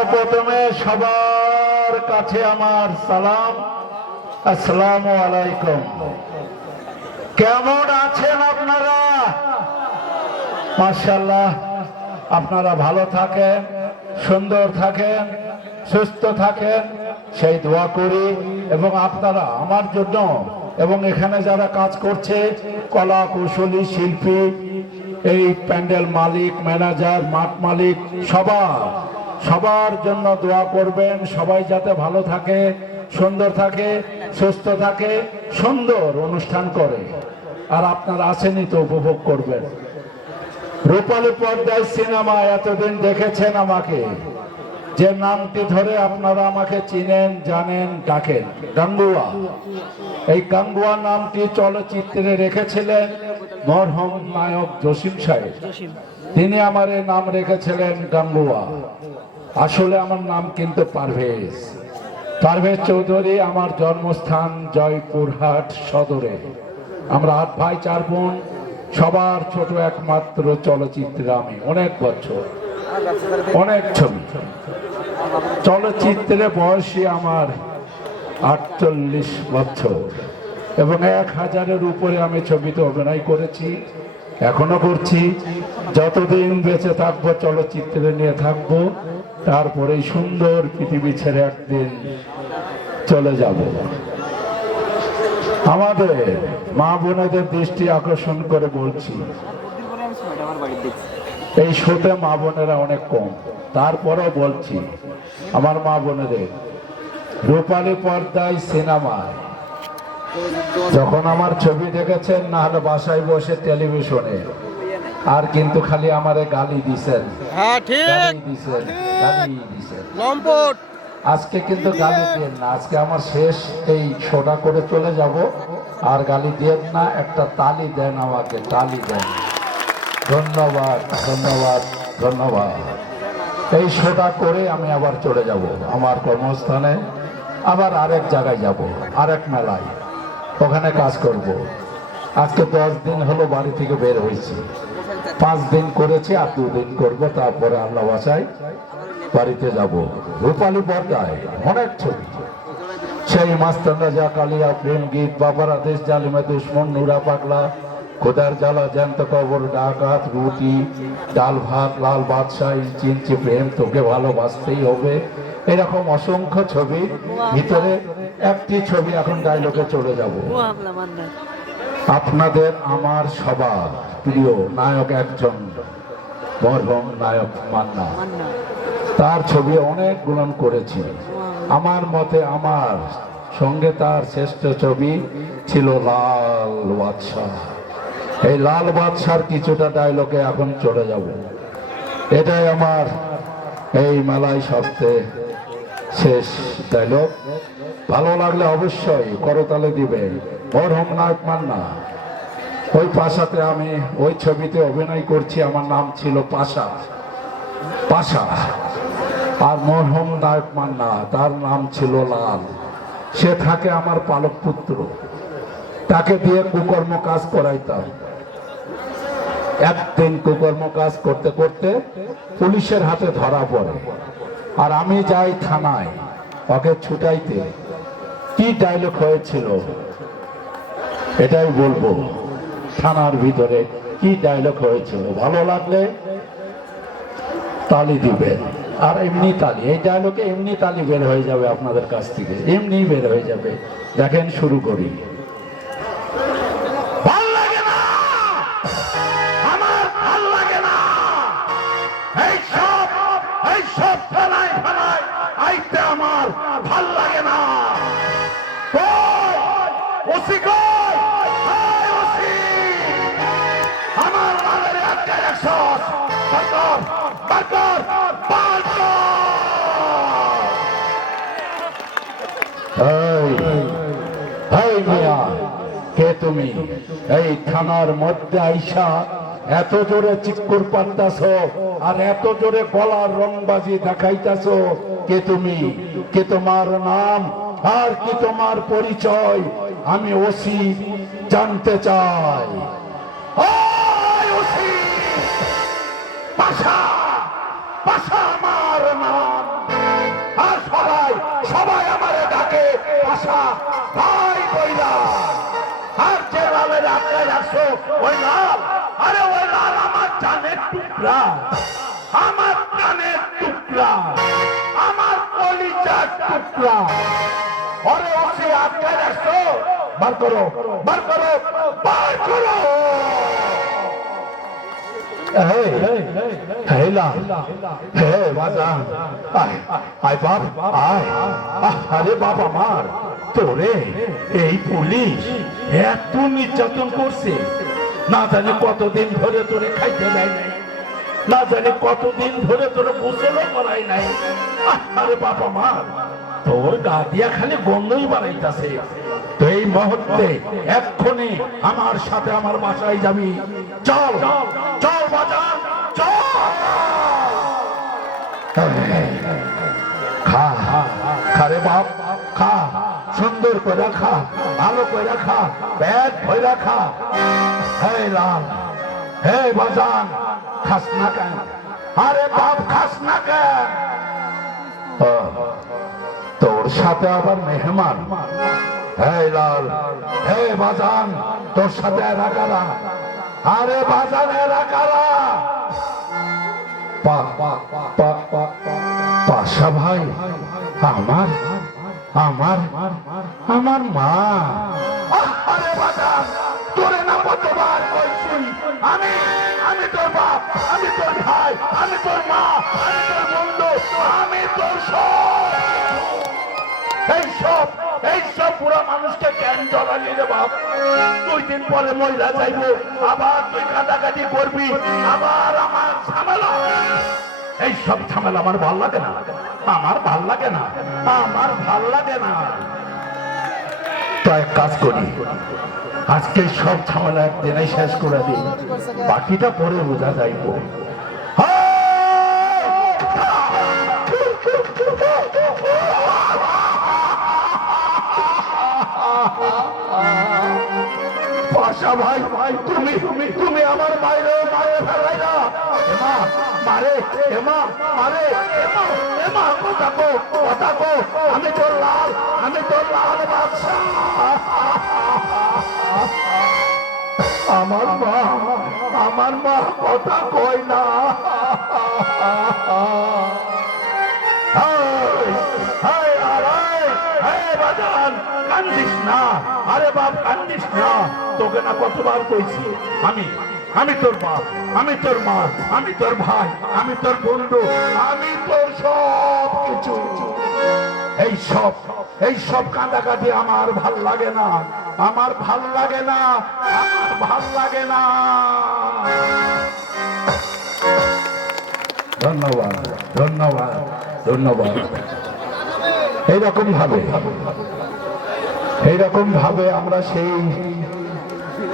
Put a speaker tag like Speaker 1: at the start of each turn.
Speaker 1: সর্বপ্রথমে সবার কাছে আমার সালাম। আসসালামু আলাইকুম। কেমন আছেন আপনারা? মার্শাল্লাহ আপনারা ভালো থাকেন, সুন্দর থাকেন, সুস্থ থাকেন, সেই দোয়া করি। এবং আপনারা আমার জন্য এবং এখানে যারা কাজ করছে, কলা কৌশলী, শিল্পী, এই প্যান্ডেল মালিক, ম্যানেজার, মাঠ মালিক, সবার সবার জন্য দোয়া করবেন, সবাই যাতে ভালো থাকে, সুন্দর থাকে, সুস্থ থাকে, সুন্দর অনুষ্ঠান করে। আর আপনারা আসেনি তো উপভোগ করবেন। রূপালী পর্দায় সিনেমা এতদিন দেখেছেন আমাকে। যে নামটি ধরে আপনারা আমাকে চিনেন, জানেন, ডাকেন। গাঙ্গুয়া। এই গাঙ্গুয়া নামটি চলচ্চিত্রে রেখেছিলেন মরহম নায়ক জসিম সাহেব। তিনি আমার নাম রেখেছিলেন গাঙ্গুয়া। আসলে আমার নাম কিন্তু পারভেজ। পারভেজ চৌধুরী আমার জন্মস্থান জয়পুরহাট সদরে। আমরা আট ভাই, চার বোন, সবার ছোট একমাত্র চলচ্চিত্রে আমি। অনেক বছর, অনেক ছবি। চলচ্চিত্রে বয়সী আমার আটচল্লিশ বছর এবং এক হাজারের উপরে আমি ছবিতে অভিনয় করেছি, এখনও করছি। যতদিন বেঁচে থাকব, চলচ্চিত্রে নিয়ে থাকব। তারপরে সুন্দর পৃথিবী ছেড়ে একদিন চলে যাব। আমাদের মা বোনেদের দৃষ্টি আকর্ষণ করে বলছি এই শোতে মা বোনেরা অনেক কম। তারপরেও বলছি আমার মা বোনেদের রূপালী পর্দায় সিনেমায় যখন আমার ছবি দেখেছেন না হলে বাসায় বসে টেলিভিশনে। আর কিন্তু খালি আমারে গালি দিছেন।
Speaker 2: হ্যাঁ ঠিক।
Speaker 1: গালি দিছেন গালি দিছেন।
Speaker 2: লম্পট।
Speaker 1: আজকে কিন্তু গালি দেন না। আজকে আমার শেষ এই শোটা করে চলে যাব। আর গালি দেন না একটা তালি দেন আমাকে তালি দেন। ধন্যবাদ ধন্যবাদ ধন্যবাদ। এই শোটা করে আমি আবার চলে যাব আমার কর্মস্থানে। আবার আরেক জায়গায় যাব আরেক মেলায়। ওখানে কাজ করব। আজকে দশ দিন হলো বাড়ি থেকে বের হয়েছি। পাঁচ দিন করেছি আর দুদিন করব তারপরে আল্লাহ বাসায়। বাড়িতে যাব। রূপালী পর্দায় অনেক ছবি। সেই মাস্টার রাজা কালিয়া প্রেম গীত বাবার আদেশ জালিমে দুশ্মন নুরা পাগলা খোদার জ্বালা জ্যান্ত কবর ডাকাত রুটি ডাল ভাত লাল বাদশাহ চিনচি প্রেম তোকে ভালোবাসতেই হবে। এরকম অসংখ্য ছবি। ভিতরে একটি ছবি এখন ডায়লগে চলে যাব। আপনাদের আমার সবার প্রিয় নায়ক একজন। মরহম নায়ক মান্না। তার ছবি অনেক গুণন করেছি। আমার মতে আমার সঙ্গে তার শ্রেষ্ঠ ছবি ছিল লাল বাদশাহ। এই লাল বাদশার কিছুটা ডায়লগে এখন চলে যাব। এটাই আমার এই মেলায় সবচেয়ে শেষ ডায়লগ ভালো লাগলে অবশ্যই করতালে দিবে। মরহম নায়ক মান্না, ওই পাশাতে আমি ওই ছবিতে অভিনয় করছি। আমার নাম ছিল পাশা। পাশা। আর মরহম নায়ক মান্না, তার নাম ছিল লাল। সে থাকে আমার পালক পুত্র তাকে দিয়ে কুকর্ম কাজ করাইতাম। একদিন কুকর্ম কাজ করতে করতে পুলিশের হাতে ধরা পড়ে। আর আমি যাই থানায় ওকে ছুটাইতে। কি ডায়লগ হয়েছিল? এটাই বলব। থানার ভিতরে কি ডায়লগ হয়েছিল? ভালো লাগলে তালি দিবেন। আর এমনি তালি, এই ডায়লগে এমনি তালি বের হয়ে যাবে আপনাদের কাছ থেকে এমনি বের হয়ে যাবে। দেখেন, শুরু করি। আমার ভালো লাগে না! কে তুমি? এই থানার মধ্যে আইসা এত জোরে চিক্কুর পান্তাছ আর এত জোরে গলার রংবাজি দেখাইতাছ, কে তুমি? কে তোমার নাম? আর কি তোমার পরিচয়? আমি ওসি জানতে চাই। পাশা! পাশা! দেখছ ওই লাল? আরে ওই লাল, আমার জানের টুকরা। আমার কানের টুকরা। আমার কলিজার টুকরা। অরে ওকে আটকে রাখছো বার করো বার করো বার করো। আরে বাবা মার তোরে, এই পুলিশ। এত নির্যাতন করছে। না জানি কতদিন ধরে তোরে খাইতে নাই। না জানি কতদিন ধরে তোরে গোসলও করাই নাই। আরে বাপ আমার তোর গা দিয়া খালি গন্ধই বাড়াইতাছে। তো এই মুহূর্তে এক্ষুনি আমার সাথে আমার বাসায় যাবি। চল চল বাজার, চল! খা খারে বাপ, খা। সুন্দর করে খা ভালো করে খা পেট ভরে খা হে লাল হে বাজান খাস না কেন আরে বাপ খাস না কেন তোর সাথে আবার মেহমান হে লাল হে বাজান তোর সাথে এরা কারা আরে বাজান পা পা পা পা পা পাশা ভাই আমার আমার আমার মা। আরে তোরে না কতবার আমি আমি তোর বাপ, আমি তোর ভাই, আমি তোর মা, আমি তোর বন্ধু, আমি তোর সব। এই সব এই সব মানুষকে কেন জ্বালালি রে বাপ? দুই দিন পরে মহিলা যাইবো, আবার তুই কাটাকাটি করবি, আবার আমার ঝামেলা। এই সব ঝামেলা আমার ভালো লাগে না। আমার ভালো লাগে না। আমার ভালো লাগে না। তো এক কাজ করি। আজকে সব ঝামেলা একদিনে শেষ করে দিই। বাকিটা পরে বোঝা যাইবো। ভাই ভাই, তুমি তুমি আমার বাইরে মারে ফেলাইলা এমা মারে এমা মারে এমা এমা কথা কো কথা কো আমি তোর লাল, আমি তোর লাল বাদশা আমার মা আমার মা, কথা কয় না। কান্দিস না। আরে বাপ, কান্দিস না। তোকে না কতবার কইছি আমি? আমি তোর বাপ আমি তোর মা, আমি তোর ভাই, আমি তোর বন্ধু, আমি তোর সব কিছু। এই সব এই সব কাঁদাকাটি আমার ভালো লাগে না, আমার ভালো লাগে না, আমার ভালো লাগে না। ধন্যবাদ ধন্যবাদ ধন্যবাদ। এইরকম ভাবে এইরকম ভাবে আমরা সেই